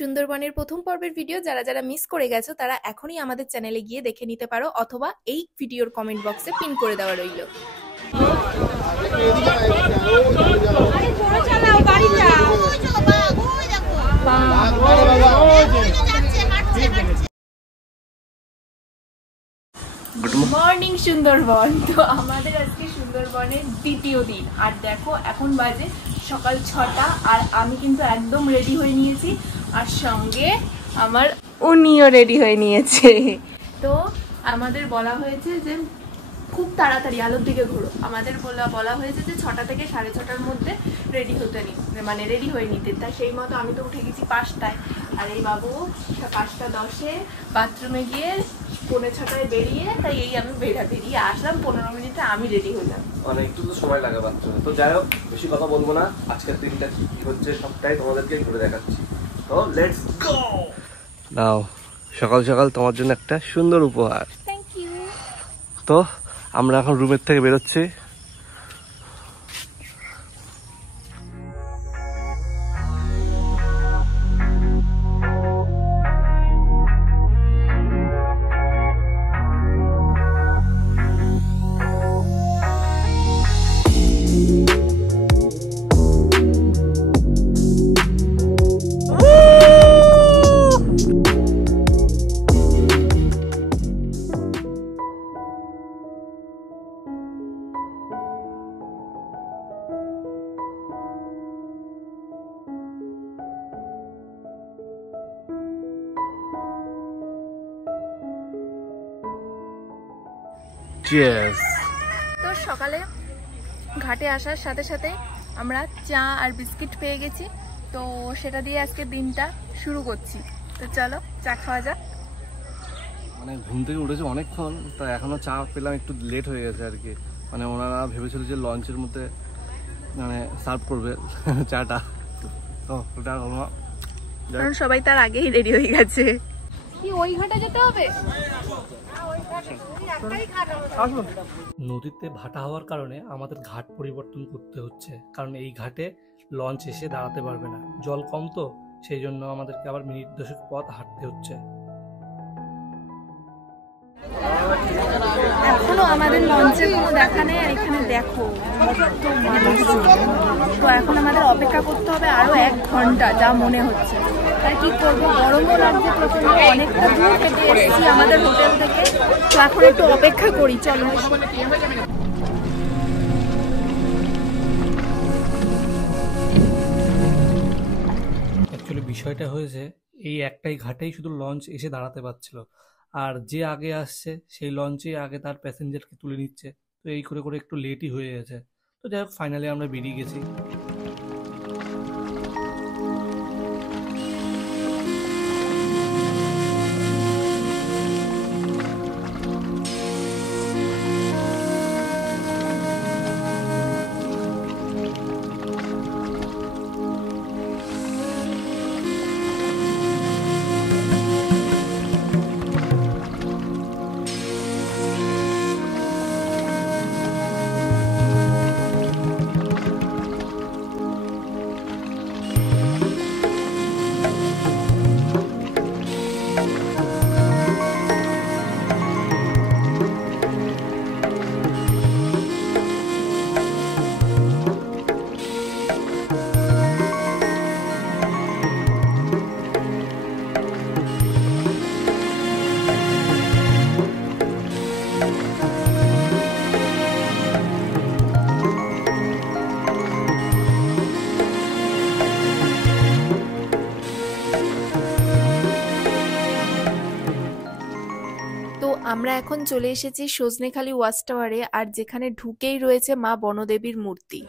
সুন্দরবনের প্রথম পর্বের ভিডিও যারা যারা মিস করে গেছো তারা এখনই আমাদের চ্যানেলে গিয়ে দেখে নিতে পারো, অথবা এই ভিডিওর কমেন্ট বক্সে পিন করে দেওয়া রইল। Good morning Sundarban. তো আমাদের আজকে সুন্দরবনের দ্বিতীয় দিন, আর দেখো এখন বাজে সকাল 6টা, আর আমি কিন্তু একদম রেডি হয়ে নিয়েছি, আর সঙ্গে আমার উনিও রেডি হয়ে নিয়েছে। তো আমাদের বলা হয়েছে যে খুব তাড়াতাড়ি আলোর দিকে ঘুরো, আমাদের বলা হয়েছে যে 6টা থেকে 6:30টার মধ্যে রেডি হতে মানে রেডি হয়ে নিতে। তাই সেই মতো আমি তো উঠে গেছি 5টায়, আর এই বাবু 5:10 বাথরুমে গিয়ে 6:45 বেরিয়ে, তাই এই আমি বেরিয়ে আসলাম 15 মিনিটে আমি রেডি হলাম। মানে একটু তো সময় লাগে বাথরুমে। তো যাই হোক, বেশি কথা বলবো না, আজকের দিনটা কি হচ্ছে সবটাই তোমাদেরকে ঘুরে দেখাচ্ছি। তো লেটস গো। নাও সকাল সকাল তোমার জন্য একটা সুন্দর উপহার। Thank you. তো আমরা এখন রুমের থেকে বেরোচ্ছি। তো সকালে ঘাটে আসার সাথে সাথে আমরা চা আর বিস্কিট পেয়ে গেছি, তো সেটা দিয়ে আজকে দিনটা শুরু করছি। তো চলো চা খাওয়া যাক। মানে ঘুম থেকে উঠেছে অনেকক্ষণ, তো এখনো চা পেলাম, একটু লেট হয়ে গেছে আর কি। মানে ওনারা ভেবেছিল যে লঞ্চের মধ্যে মানে সার্ভ করবে চাটা, তো ওটা হলো না, কারণ সবাই তার আগেই রেডি হয়ে গেছে। কি ওই ঘাটে যেতে হবে? নদীতে ভাটা হওয়ার কারণে আমাদের ঘাট পরিবর্তন করতে হচ্ছে, কারণ এই ঘাটে লঞ্চ এসে দাঁড়াতে পারবে না, জল কম, তো সেই জন্য আমাদেরকে আবার মিনিট 10 পথ হাঁটতে হচ্ছে। এখনো আমাদের লঞ্চের কোনো দেখা নেই, আর এখানে দেখো তো এখন আমাদের অপেক্ষা করতে হবে আরো 1 ঘন্টা যা মনে হচ্ছে। আর কি করবো, গরমও লাগছে প্রচন্ড, অনেকটা দূর থেকে এসেছি আমাদের হোটেল থেকে, তো এখন একটু অপেক্ষা করি। চলো। অ্যাকচুয়ালি বিষয়টা হয়েছে এই একটাই ঘাটেই শুধু লঞ্চ এসে দাঁড়াতে পারছিল, আর যে আগে আসছে সেই লঞ্চে আগে তার প্যাসেঞ্জারকে তুলে নিচ্ছে, তো এই করে করে একটু লেটই হয়ে গেছে। তো যাই হোক, ফাইনালি আমরা বেরিয়ে গেছি। আমরা এখন চলে এসেছি সজনেখালি ওয়াচ টাওয়ারে, আর যেখানে ঢুকেই রয়েছে মা বনদেবীর মূর্তি।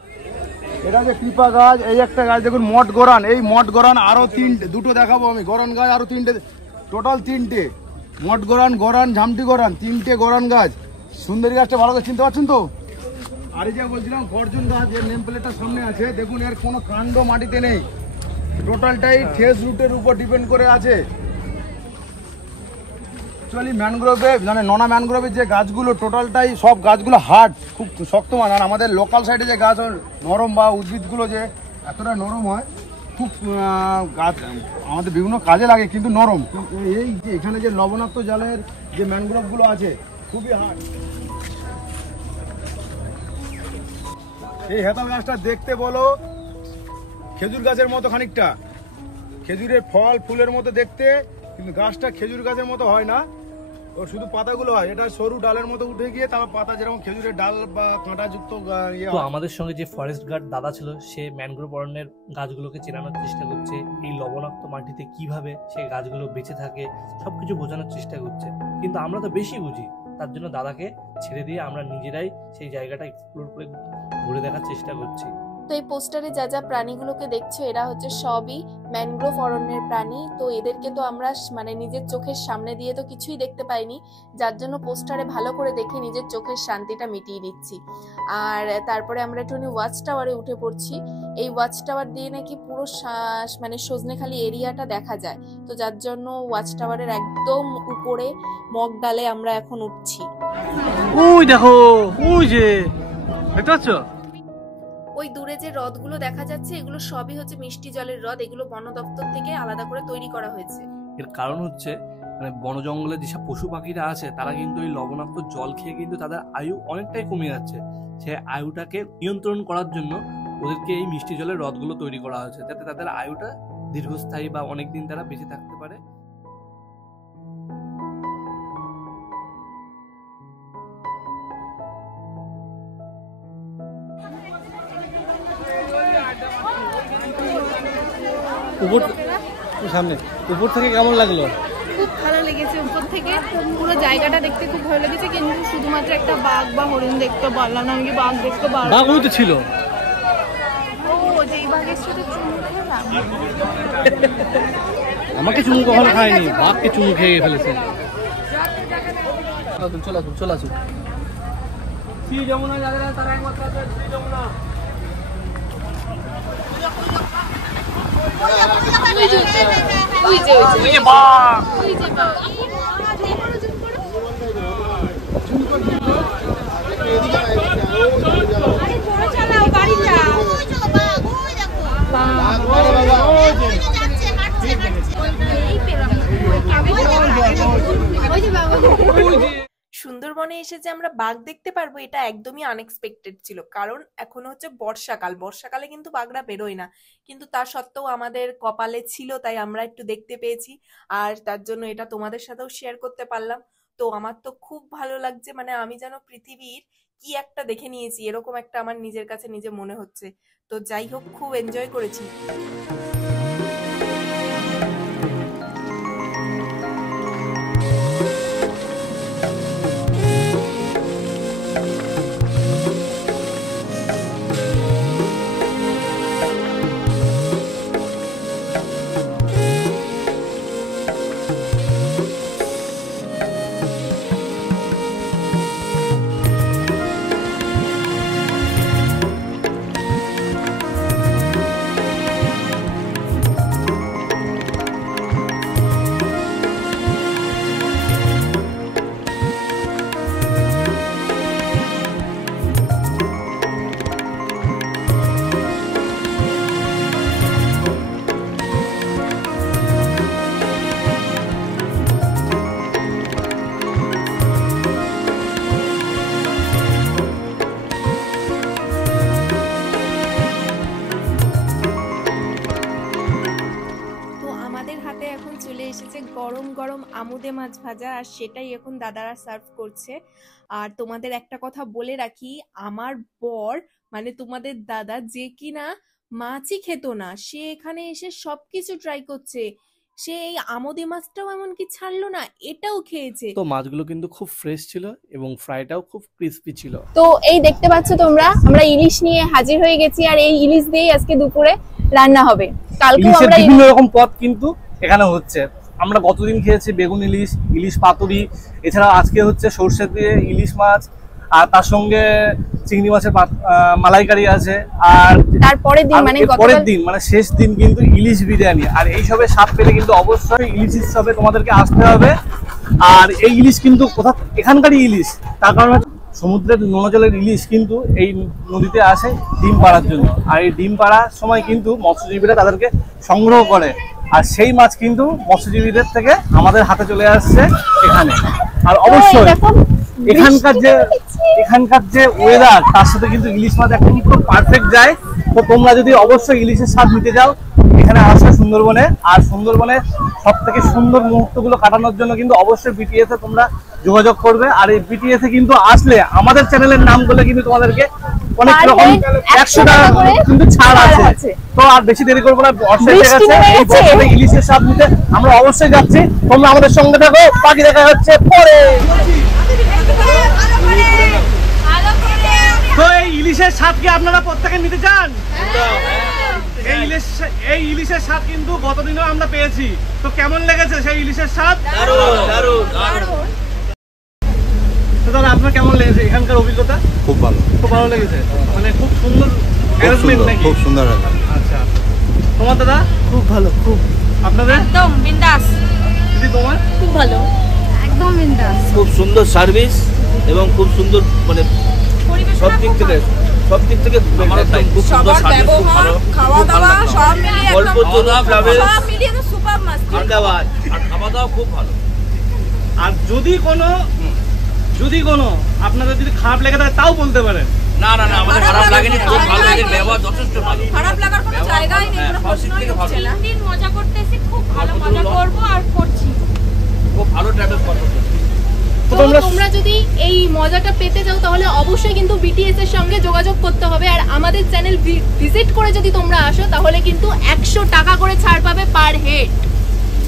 এটা যে পিপা গাছ, এই একটা গাছ দেখুন মঠ গোরান, এই মঠ গোরান আরো 2টো দেখাবো আমি, গোরান গাছ আরো 3টে, টোটাল 3টে মঠ গোরান, গোরান ঝামটি গোরান, 3টে গোরান গাছ। সুন্দরী গাছটা ভালো করে চিনতে পারছেন তো? আর এই যে বলছিলাম গর্জন গাছ, এর নেম প্লেটটা সামনে আছে, দেখুন এর কোনো কাণ্ড মাটিতে নেই, টোটালটাই ঠেস রুটের উপর ডিপেন্ড করে আছে। অ্যাকচুয়ালি ম্যানগ্রোভে মানে নোনা ম্যানগ্রোভের যে গাছগুলো টোটালটাই সব গাছগুলো হার্ড, খুব শক্তমান। আর আমাদের লোকাল সাইডে যে গাছ নরম বা উদ্ভিদগুলো যে এতটা নরম হয়, খুব গাছ আমাদের বিভিন্ন কাজে লাগে, কিন্তু নরম। এই যে এখানে যে লবণাক্ত জলের যে ম্যানগ্রোভগুলো আছে খুবই হার্ড। এই হেতাল গাছটা দেখতে বলো খেজুর গাছের মতো খানিকটা, খেজুরের ফল ফুলের মতো দেখতে, কিন্তু গাছটা খেজুর গাছের মতো হয় না, ওর শুধু পাতাগুলো হয়। এটা সরু ডালের মতো উঠে গিয়ে তারপর পাতা যেরকম খেজুরের ডাল বা কাঁটাযুক্ত তো আমাদের সঙ্গে যে ফরেস্ট গার্ড দাদা ছিল, সে ম্যানগ্রোভ অরণ্যের গাছগুলোকে চেনানোর চেষ্টা করছে, এই লবণাক্ত মাটিতে কিভাবে সেই গাছগুলো বেঁচে থাকে সবকিছু বোঝানোর চেষ্টা করছে। কিন্তু আমরা তো বেশি বুঝি, তার জন্য দাদাকে ছেড়ে দিয়ে আমরা নিজেরাই সেই জায়গাটা এক্সপ্লোর করে ঘুরে দেখার চেষ্টা করছি। তো এই পোস্টারে যা যা প্রাণীগুলোকে দেখছো এরা হচ্ছে সবই ম্যানগ্রোভ অরণ্যের প্রাণী। তো এদেরকে তো আমরা মানে নিজের চোখের সামনে দিয়ে তো কিছুই দেখতে পাইনি, যার জন্য পোস্টারে ভালো করে দেখে নিজের চোখের শান্তিটা মিটিয়ে নিচ্ছি। আর তারপরে আমরা একটুখানি ওয়াচ টাওয়ারে উঠে পড়ছি। এই ওয়াচ টাওয়ার দিয়ে নাকি পুরো মানে সজনেখালি এরিয়াটা দেখা যায়, তো যার জন্য ওয়াচ টাওয়ারের একদম উপরে মগ ডালে আমরা এখন উঠছি। ওই দেখো, ওই যে এটা হচ্ছে ওই দূরে যে হ্রদগুলো দেখা যাচ্ছে এগুলো সবই হচ্ছে মিষ্টি জলের হ্রদ, এগুলো বন দপ্তর থেকে আলাদা করে তৈরি করা হয়েছে। এর কারণ হচ্ছে মানে বন জঙ্গলে যেসব পশু পাখিরা আছে তারা কিন্তু এই লবণাক্ত জল খেয়ে কিন্তু তাদের আয়ু অনেকটাই কমে যাচ্ছে। সে আয়ুটাকে নিয়ন্ত্রণ করার জন্য ওদেরকে এই মিষ্টি জলের হ্রদগুলো তৈরি করা হয়েছে, যাতে তাদের আয়ুটা দীর্ঘস্থায়ী বা অনেকদিন তারা বেঁচে থাকতে পারে। সামনে উপর থেকে কেমন লাগলো? খুব ভালো লেগেছে, উপর থেকে পুরো জায়গাটা দেখতে খুব ভালো লেগেছে, কিন্তু শুধুমাত্র একটা বাঘ বা হরিণ দেখতে পারলাম না। আমি কি বাঘ দেখতে পারলাম? বাঘ তো ছিল। ও যেই বাঘের সাথে চুমু খেলাম। আমাকে চুমু কখনো খায়নি, বাঘকে চুমু খেয়ে ফেলেছে। চলে আসুন, চলে আসুন। যমুনা যারা তারা একমাত্র যমুনা। সুন্দরবনে এসে যে আমরা বাঘ দেখতে পারবো এটা একদমই আনএক্সপেক্টেড ছিল, কারণ এখন হচ্ছে বর্ষাকাল, বর্ষাকালে কিন্তু বাঘরা বেরোয় না, কিন্তু তা সত্ত্বেও আমাদের কপালে ছিল, তাই আমরা একটু দেখতে পেয়েছি। আর তার জন্য এটা তোমাদের সাথেও শেয়ার করতে পারলাম। তো আমার তো খুব ভালো লাগছে, মানে আমি যেন পৃথিবীর কি একটা দেখে নিয়েছি এরকম একটা আমার নিজের কাছে নিজে মনে হচ্ছে। তো যাই হোক, খুব এনজয় করেছি। গরম গরম আমুদে মাছ ভাজা, আর সেটাই এখন দাদারা সার্ভ করছে। আর তোমাদের একটা কথা বলে রাখি, আমার বর মানে তোমাদের দাদা যে কিনা মাছই খেত না, সে এখানে এসে সবকিছু ট্রাই করছে। সে এই আমুদে মাছটাও এমনকি ছাড়লো না, এটাও খেয়েছে। তো মাছগুলো কিন্তু খুব ফ্রেশ ছিল এবং ফ্রাইটাও খুব ক্রিস্পি ছিল। তো এই দেখতে পাচ্ছ তোমরা, আমরা ইলিশ নিয়ে হাজির হয়ে গেছি, আর এই ইলিশ দিয়েই আজকে দুপুরে রান্না হবে। কালকেও আমরা বিভিন্ন রকম পদ কিন্তু এখানে হচ্ছে। আমরা গতদিন খেয়েছি বেগুন ইলিশ, ইলিশ পাতুরি, এছাড়া আজকে হচ্ছে সরষে দিয়ে ইলিশ মাছ, আর তার সঙ্গে চিংড়ি মাছের মালাইকারি আছে। আর তারপরের দিন মানে পরের দিন মানে শেষ দিন কিন্তু ইলিশ বিরিয়ানি। আর এইসবের স্বাদ পেলে কিন্তু অবশ্যই ইলিশ উৎসবে তোমাদেরকে আসতে হবে। আর এই ইলিশ কিন্তু এখানকারই ইলিশ, তার কারণে সমুদ্রের নোনা জলের ইলিশ কিন্তু এই নদীতে আসে ডিম পাড়ার জন্য, আর এই ডিম পাড়ার সময় কিন্তু মৎস্যজীবীরা তাদেরকে সংগ্রহ করে, আর সেই মাছ কিন্তু মৎস্যজীবীদের থেকে আমাদের হাতে চলে আসছে এখানে। আর অবশ্যই এখানকার যে ওয়েদার, তার সাথে কিন্তু ইলিশ মাছ একদম পুরো পারফেক্ট যায়। তো তোমরা যদি অবশ্যই ইলিশের স্বাদ নিতে যাও এখানে আসো সুন্দরবনে, আর সুন্দরবনে সব থেকে সুন্দর মুহূর্তগুলো কাটানোর জন্য কিন্তু অবশ্যই বিটিএস এ তোমরা যোগাযোগ করবে। আর এই বিটিএস এ কিন্তু আসলে আমাদের চ্যানেলের নাম করলে কিন্তু তোমাদেরকে অনেক রকম 100 টাকা কিন্তু ছাড় আছে। তো আর বেশি দেরি করবো না, বর্ষা এসে গেছে, এই বর্ষাতে ইলিশের স্বাদ নিতে আমরা অবশ্যই যাচ্ছি। তোমরা আমাদের সঙ্গে থাকো, বাকি দেখা হচ্ছে পরে। তো এই ইলিশের স্বাদ কি আপনারা প্রত্যেকে নিতে চান? এই ইলিশের স্বাদ কিন্তু গতদিনও আমরা পেয়েছি। তো কেমন লেগেছে সেই ইলিশের স্বাদ? তো দাদা আপনার কেমন লেগেছে এখানকার অভিজ্ঞতা? খুব ভালো, খুব ভালো লেগেছে, মানে খুব সুন্দর অ্যারেঞ্জমেন্ট নাকি? খুব সুন্দর। আচ্ছা, তোমার দাদা? খুব ভালো, খুব আপনাদের? একদম বিন্দাস। দিদি তোমার? খুব ভালো, একদম বিন্দাস। খুব সুন্দর সার্ভিস এবং খুব সুন্দর মানে সব দিক থেকে খুব সুন্দর সার্ভিস, খুব ভালো খাওয়া দাওয়া সব মিলিয়ে অল্প জন্য ট্রাভেল সব মিলিয়ে তো সুপার মাস্ট। ধন্যবাদ। আর খাওয়া দাওয়া খুব ভালো। আর যদি কোনো আপনাদের যদি খারাপ লেগে থাকে তাও বলতে পারেন। না আমাদের খারাপ লাগেনি, খুব ভালো লাগে, ব্যবহার যথেষ্ট ভালো। খারাপ লাগার কোনো জায়গাই নেই, কোনো প্রশ্নই উঠছে না। দিন মজা করতেছি, খুব ভালো মজা করব আর করছি। খুব ভালো ট্রাভেল করতে। তো তোমরা যদি এই মজাটা পেতে চাও তাহলে অবশ্যই কিন্তু বিটিএস এর সঙ্গে যোগাযোগ করতে হবে। আর আমাদের চ্যানেল ভিজিট করে যদি তোমরা আসো তাহলে কিন্তু 100 টাকা করে ছাড় পাবে পার হেড।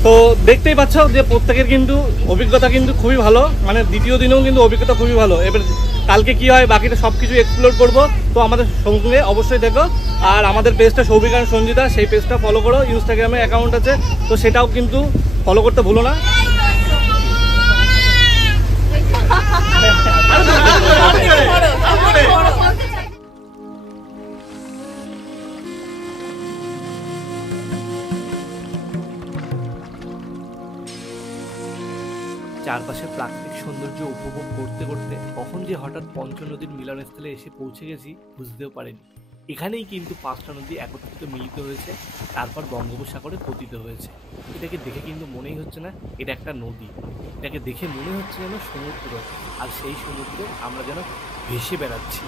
তো দেখতেই পাচ্ছ যে প্রত্যেকের কিন্তু অভিজ্ঞতা কিন্তু খুবই ভালো, মানে দ্বিতীয় দিনেও কিন্তু অভিজ্ঞতা খুবই ভালো। এবার কালকে কি হয় বাকিটা সব কিছু এক্সপ্লোর করবো, তো আমাদের সঙ্গে অবশ্যই দেখো। আর আমাদের পেজটা সৌভিক আর সঞ্জিতা, সেই পেজটা ফলো করো, ইনস্টাগ্রামে অ্যাকাউন্ট আছে, তো সেটাও কিন্তু ফলো করতে ভুলো না। চারপাশের প্রাকৃতিক সৌন্দর্য উপভোগ করতে করতে কখন যে হঠাৎ পঞ্চনদীর মিলনস্থলে এসে পৌঁছে গেছি বুঝতেও পারিনি। এখানেই কিন্তু 5টা নদী একত্রিত মিলিত হয়েছে, তারপর বঙ্গোপসাগরে পতিত হয়েছে। এটাকে দেখে কিন্তু মনেই হচ্ছে না এটা একটা নদী, এটাকে দেখে মনে হচ্ছে যেন সমুদ্র, আর সেই সমুদ্রে আমরা যেন ভেসে বেড়াচ্ছি।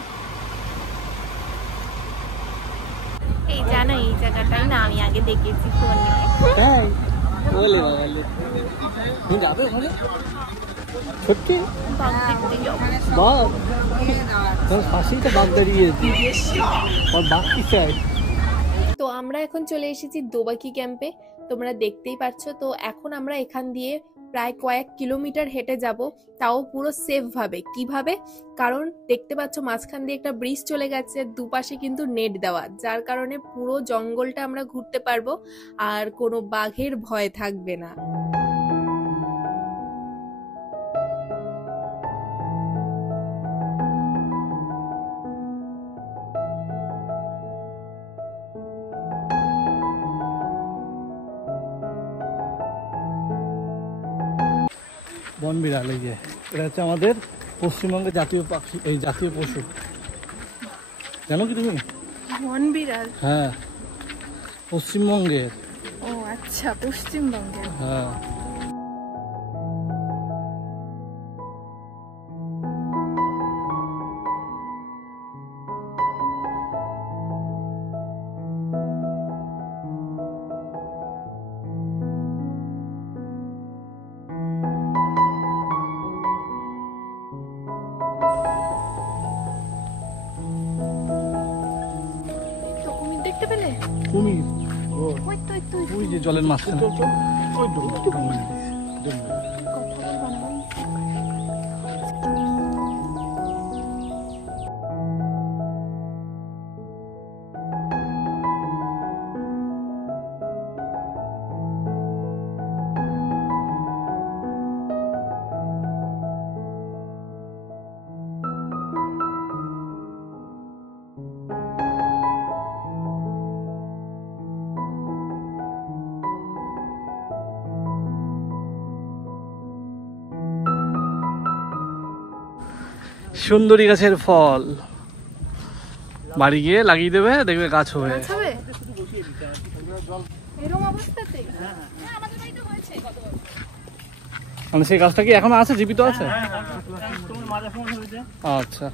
এই জানো এই জায়গাটাই না আমি আগে দেখেছি ফোনে। যাবে ওখানে সত্যি? পাশেই তো বাঘ দাঁড়িয়েছে, বাঘ কি চাই? তো আমরা এখন চলে এসেছি দোবাকি ক্যাম্পে, তোমরা দেখতেই পাচ্ছ। তো এখন আমরা এখান দিয়ে প্রায় কয়েক কিলোমিটার হেঁটে যাব, তাও পুরো সেফ ভাবে। কিভাবে? কারণ দেখতে পাচ্ছ মাঝখান দিয়ে একটা ব্রিজ চলে গেছে, দুপাশে কিন্তু নেট দেওয়া, যার কারণে পুরো জঙ্গলটা আমরা ঘুরতে পারবো আর কোনো বাঘের ভয় থাকবে না। বন বিড়াল, এই যে এটা হচ্ছে আমাদের পশ্চিমবঙ্গের জাতীয় পাখি, এই জাতীয় পশু। জানো কি তুমি? বন বিড়াল? হ্যাঁ, পশ্চিমবঙ্গের। ও আচ্ছা, পশ্চিমবঙ্গের। হ্যাঁ। তো কুমির দেখতে পেলে? কুমির? ওই তো ওই যে জলের মাঝখানে। সুন্দরী গাছের ফল বাড়ি গিয়ে লাগিয়ে দেবে, দেখবে গাছ হবে। মানে সেই গাছটা কি এখন আছে, জীবিত আছে? আচ্ছা,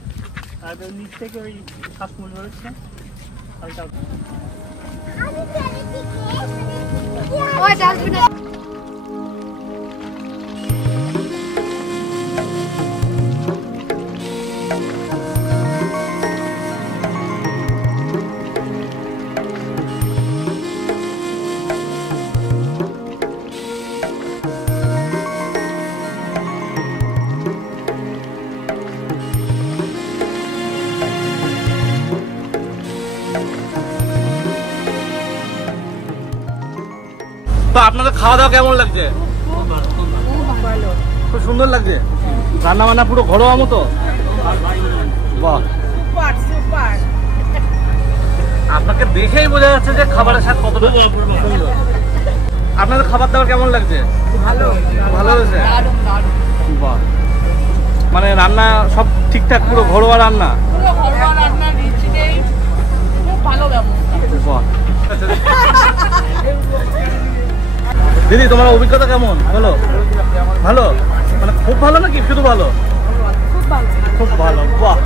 তো আপনাদের খাওয়া দাওয়া কেমন লাগছে? খুব সুন্দর লাগছে, রান্না বান্না পুরো ঘরোয়া মতো। বাহ, আপনাকে দেখেই বোঝা যাচ্ছে যে খাবারের স্বাদ কতটা সুন্দর। আপনাদের খাবার দাবার কেমন লাগছে? ভালো, ভালো হয়েছে। বাহ, মানে রান্না সব ঠিকঠাক, পুরো ঘরোয়া রান্না। বাহ, দিদি তোমার অভিজ্ঞতা কেমন? ভালো, ভালো মানে খুব ভালো নাকি শুধু ভালো? খুব ভালো। বাহ,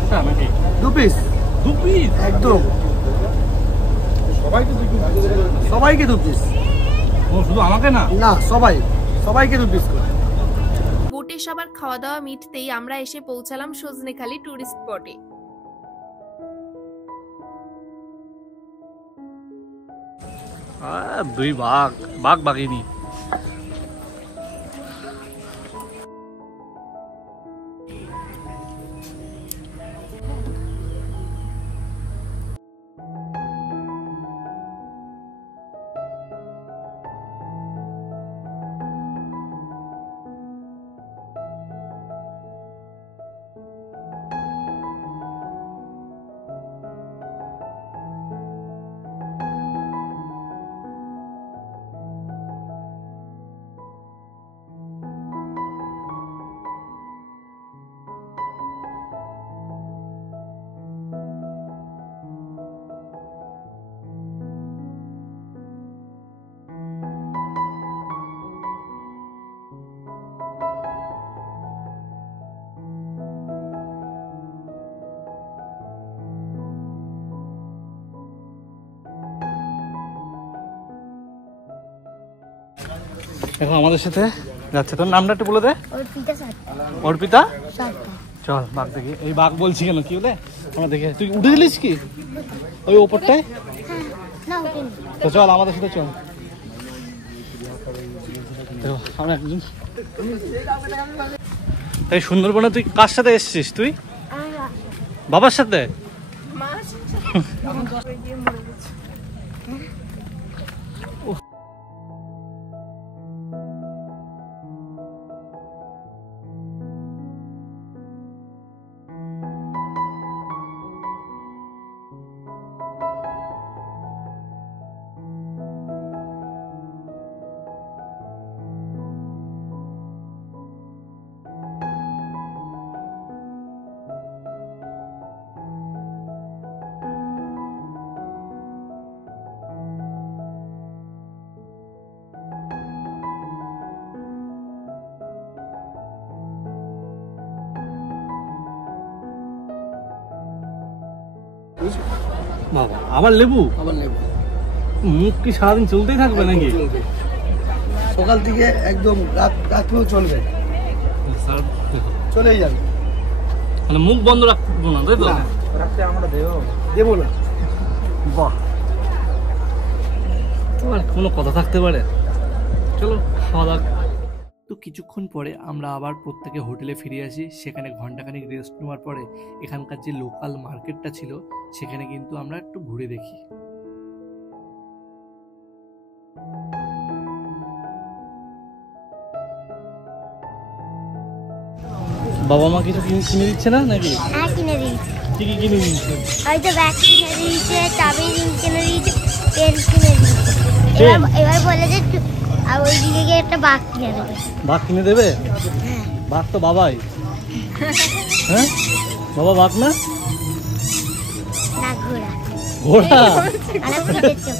একটা নাকি 2 পিস? 2 পিস একদম সবাইকে 2 পিস। ও শুধু আমাকে না? না, সবাইকে 2 পিস করে। বোটে সবার খাওয়া দাওয়া মিটতেই আমরা এসে পৌঁছালাম সজনেখালি টুরিস্ট স্পটে। দুই বাঘ বাঘিনী। এখন আমাদের সাথে যাচ্ছে, তোর নামটা একটু বলে দে। অর্পিতা। চল বাঘ দেখি। এই বাঘ বলছি কেন, কি বলে আমরা দেখে, তুই উঠে দিলিস কি ওই ওপরটায়? তো চল আমাদের সাথে চল। আমরা একজন এই সুন্দরবনে তুই কার সাথে এসছিস? তুই বাবার সাথে? বাবা, আবার লেবু? মুখ কি সারাদিন চলতেই থাকবে নাকি? সকাল থেকে একদম রাত্রেও চলবে, চলেই যাবে। মানে মুখ বন্ধ রাখবো না, তাই তো? দেবো না। বাহ, আর কোনো কথা থাকতে পারে? চলো খাওয়া দাওয়া। তো কিছুক্ষণ পরে আমরা আবার প্রত্যেকে হোটেলে ফিরে আসি। সেখানে ঘন্টাখানিক রেস্ট নেওয়ার পরে এখানকার যে লোকাল মার্কেটটা ছিল সেখানে কিন্তু আমরা একটু ঘুরে দেখি। বাবা মা কিছু কিনে দিচ্ছে না নাকি? হ্যাঁ কিনে দিয়েছে। কি কি কিনে দিচ্ছে? হয়তো ব্যাগ কিনে দিয়েছে, চাবি কিনে দিয়েছে, পেন কিনে দিয়েছে। এবার বলে যে আর ওইদিকে গিয়ে একটা বাঘ কিনে দেবে। বাঘ কিনে দেবে? বাঘ তো বাবাই। হ্যাঁ বাবা বাঘ না? না ঘোড়া। ঘোড়া? মানে ভূতের চোখ।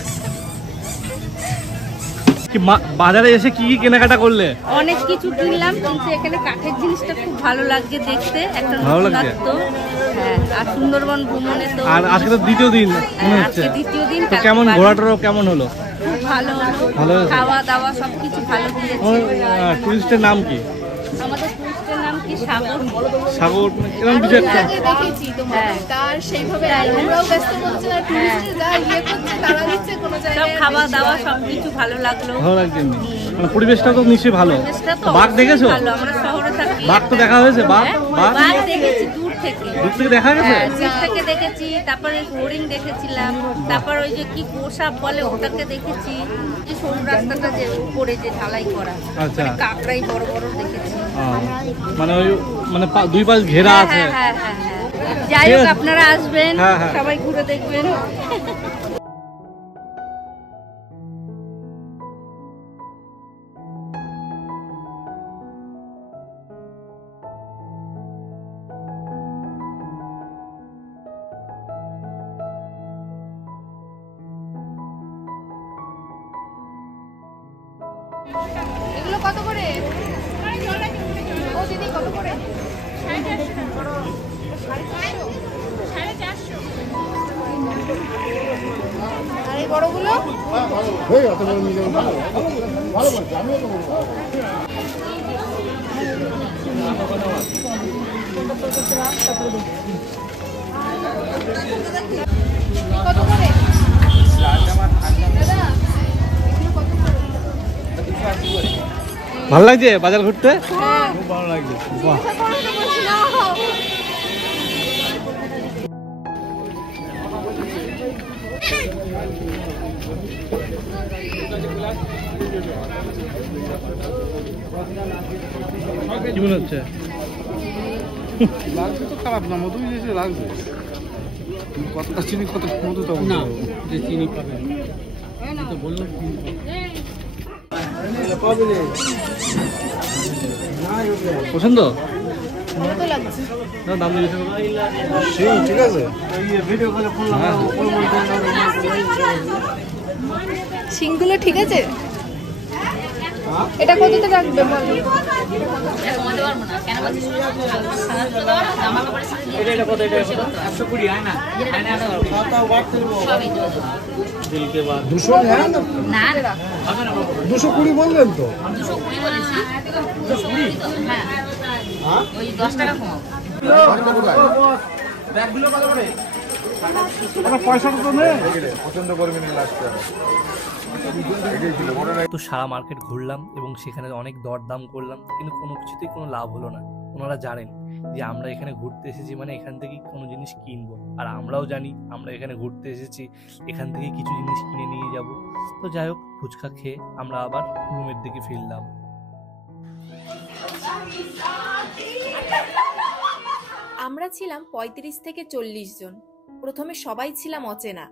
কি বাজারে এসে কি কি কেনাকাটা করলে? অনেক কিছু কিনলাম, কিন্তু এখানে কাঠের জিনিসটা খুব ভালো লাগছে দেখতে, একটা ভালো লাগছে? হ্যাঁ। আর সুন্দরবন ভ্রমণে তো আর আজকে তো দ্বিতীয় দিন মনে হচ্ছে। আজকে দ্বিতীয় দিন। তো কেমন ঘোরাটারও কেমন হলো? খুব ভালো ভালো। খাওয়া দাওয়া সবকিছু ভালো দিয়েছে। টুরিস্টের নাম কি? আমাদের টুরিস্টের নাম কি সাগর। সাগর এরকম কিছু একটা? দেখেছি তোমাদের তার সেইভাবে আমরাও ব্যস্ত করছি না, টুরিস্টরা যা ইয়ে করছে তারা দিচ্ছে কোনো সব জায়গায়। খাওয়া দাওয়া সবকিছু ভালো লাগলো। ভালো লাগছে এমনি? মানে পরিবেশটা তো নিশ্চয়ই ভালো। পরিবেশটা তো বাঘ দেখেছো? ভালো, আমরা শহরে থাকি। বাঘ তো দেখা হয়েছে? বাঘ বাঘ বাঘ দেখেছি দূর থেকে। দূর থেকে দেখা গেছে? হ্যাঁ, দূর থেকে দেখেছি। তারপরে হরিণ দেখেছিলাম। তারপর ওই যে কি গোসাপ বলে ওটাকে দেখেছি। যে সরু রাস্তাটা যে উপরে যে ঢালাই করা, আচ্ছা। কাকড়াই বড় বড় দেখেছি। মানে ওই মানে দুই পাশ ঘেরা আছে। হ্যাঁ হ্যাঁ হ্যাঁ হ্যাঁ। যাই হোক আপনারা আসবেন, হ্যাঁ, হ্যাঁ। সবাই ঘুরে দেখবেন। এগুলো কত করে? ও দিদি কত করে? 450। আর এই বড়গুলো? কত করে? দাদা ভালো লাগছে বাজার ঘুরতে? খুব ভালো লাগছে। বাহ। কি মনে হচ্ছে? লাগছে তো খারাপ না, মধু দিয়েছে লাগছে। কতটা চিনি কত মধু তো না যে চিনি পাবে তো বললো পছন্দ? কত লাগছে? না দাম দিয়েছে। ঠিক আছে। শিংগুলো ঠিক আছে? এটা কততে রাখবে বল? এটা কত? এটা 120 হয় না? 200 না 220 বললেন তো? ওই 10 টাকা কম। পয়সাটা তো নেই। পছন্দ করবেন লাস্টে। তো সারা মার্কেট ঘুরলাম এবং সেখানে অনেক দরদাম করলাম, কিন্তু কোনো কিছুতেই কোনো লাভ হলো না। ওনারা জানেন যে আমরা এখানে ঘুরতে এসেছি মানে এখান থেকে কোনো জিনিস কিনবো, আর আমরাও জানি আমরা এখানে ঘুরতে এসেছি এখান থেকে কিছু জিনিস কিনে নিয়ে যাব। তো যাই হোক ফুচকা খেয়ে আমরা আবার রুমের দিকে ফিরলাম। আমরা ছিলাম 35 থেকে 40 জন। প্রথমে সবাই ছিলাম অচেনা,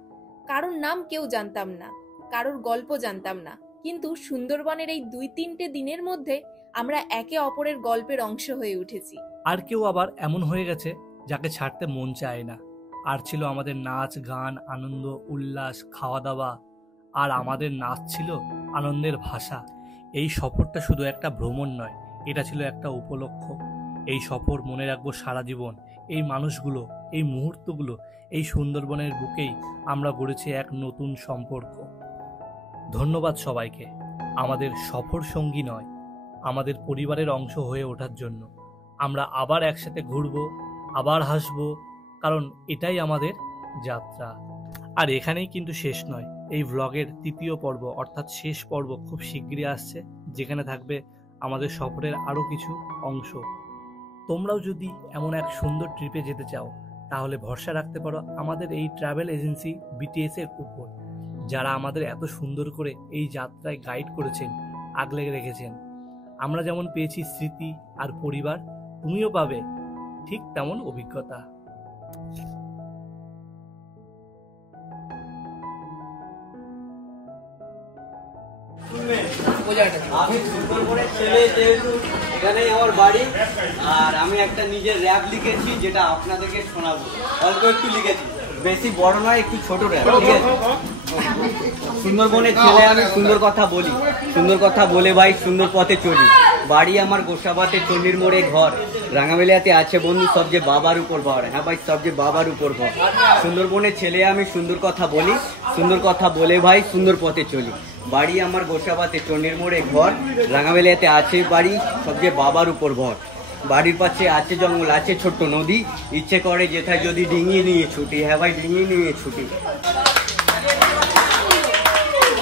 কারোর নাম কেউ জানতাম না, কারোর গল্প জানতাম না, কিন্তু সুন্দরবনের এই 2-3টে দিনের মধ্যে আমরা একে অপরের গল্পের অংশ হয়ে উঠেছি। আর কেউ আবার এমন হয়ে গেছে যাকে ছাড়তে মন চায় না। আর ছিল আমাদের নাচ গান, আনন্দ উল্লাস, খাওয়া দাওয়া, আর আমাদের নাচ ছিল আনন্দের ভাষা। এই সফরটা শুধু একটা ভ্রমণ নয়, এটা ছিল একটা উপলক্ষ। এই সফর মনে রাখবো সারা জীবন। এই মানুষগুলো, এই মুহূর্তগুলো, এই সুন্দরবনের বুকেই আমরা গড়েছি এক নতুন সম্পর্ক। ধন্যবাদ সবাইকে আমাদের সফর সঙ্গী নয়, আমাদের পরিবারের অংশ হয়ে ওঠার জন্য। আমরা আবার একসাথে ঘুরবো, আবার হাসবো, কারণ এটাই আমাদের যাত্রা। আর এখানেই কিন্তু শেষ নয়, এই ভ্লগের তৃতীয় পর্ব অর্থাৎ শেষ পর্ব খুব শিগগিরই আসছে, যেখানে থাকবে আমাদের সফরের আরও কিছু অংশ। তোমরাও যদি এমন এক সুন্দর ট্রিপে যেতে চাও তাহলে ভরসা রাখতে পারো আমাদের এই ট্রাভেল এজেন্সি BTS এর উপর, যারা আমাদের এত সুন্দর করে এই যাত্রায় গাইড করেছেন, আগলে রেখেছেন। আমরা যেমন পেয়েছি স্মৃতি আর পরিবার, তুমিও পাবে ঠিক তেমন অভিজ্ঞতা। আমি সুন্দরবনের ছেলে, যেহেতু এখানেই আমার বাড়ি, আর আমি একটা নিজের র্যাপ লিখেছি যেটা আপনাদেরকে শোনাবো। অল্প একটু লিখেছি, বেশি বড় নয়, একটু ছোট র্যাপ, ঠিক আছে? সুন্দরবনের ছেলে আমি, সুন্দর কথা বলি, সুন্দর কথা বলে ভাই সুন্দর পথে চলি। বাড়ি আমার গোসাবাতে, চন্ডির মোড়ে ঘর, রাঙামেলিয়াতে আছে বন্ধু সবচেয়ে বাবার উপর ভর। হ্যাঁ ভাই, সবচেয়ে বাবার উপর ভর। সুন্দরবনের ছেলে আমি, সুন্দর কথা বলি, সুন্দর কথা বলে ভাই সুন্দর পথে চলি। বাড়ি আমার গোসাবাতে, চন্ডির মোড়ে ঘর, রাঙামেলিয়াতে আছে বাড়ি, সবচেয়ে বাবার উপর ভর। বাড়ির পাশে আছে জঙ্গল, আছে ছোট্ট নদী, ইচ্ছে করে যেথায় যদি ডিঙিয়ে নিয়ে ছুটি। হ্যাঁ ভাই, ডিঙিয়ে নিয়ে ছুটি।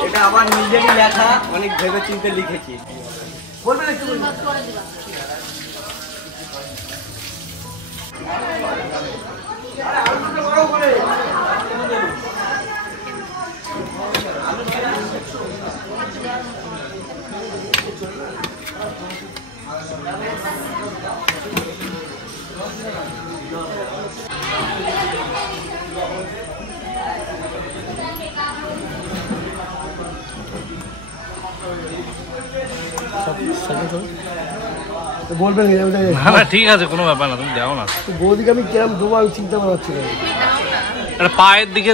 এটা আমার নিজেরই লেখা, অনেক ভেবে চিন্তে লিখেছি। বলবেন একটু? বলবেন না ঠিক আছে, কোনো ব্যাপার না, তুমি যাও না। বৌদিকে আমি কেমন দেবো আমি চিন্তা ভাবছি না। একটা পায়ের দিকে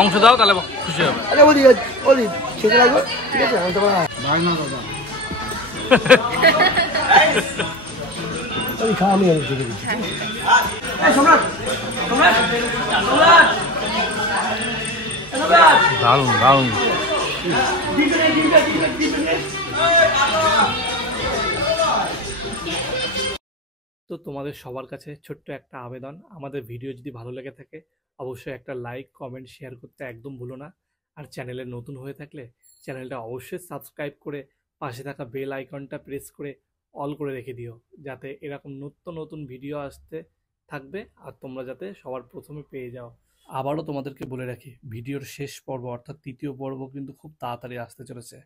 অংশ দাও, তাহলে খুশি হবে। আরে ওদিকে ওদিক খেতে লাগবে, ঠিক আছে? আমি তোমার ভাই না দাদা, আমি খাওয়া আমি খেতে দিচ্ছি। দারুণ দারুণ। তো তোমাদের সবার কাছে ছোট্ট একটা আবেদন, আমাদের ভিডিও যদি ভালো লেগে থাকে অবশ্যই একটা লাইক, কমেন্ট, শেয়ার করতে একদম ভুলো না। আর চ্যানেলে নতুন হয়ে থাকলে চ্যানেলটা অবশ্যই সাবস্ক্রাইব করে পাশে থাকা বেল আইকনটা প্রেস করে অল করে রেখে দিও, যাতে এরকম নতুন নতুন ভিডিও আসতে থাকবে আর তোমরা যাতে সবার প্রথমে পেয়ে যাও। আবারও তোমাদেরকে বলে রাখি, ভিডিওর শেষ পর্ব অর্থাৎ তৃতীয় পর্ব কিন্তু খুব তাড়াতাড়ি আসতে চলেছে।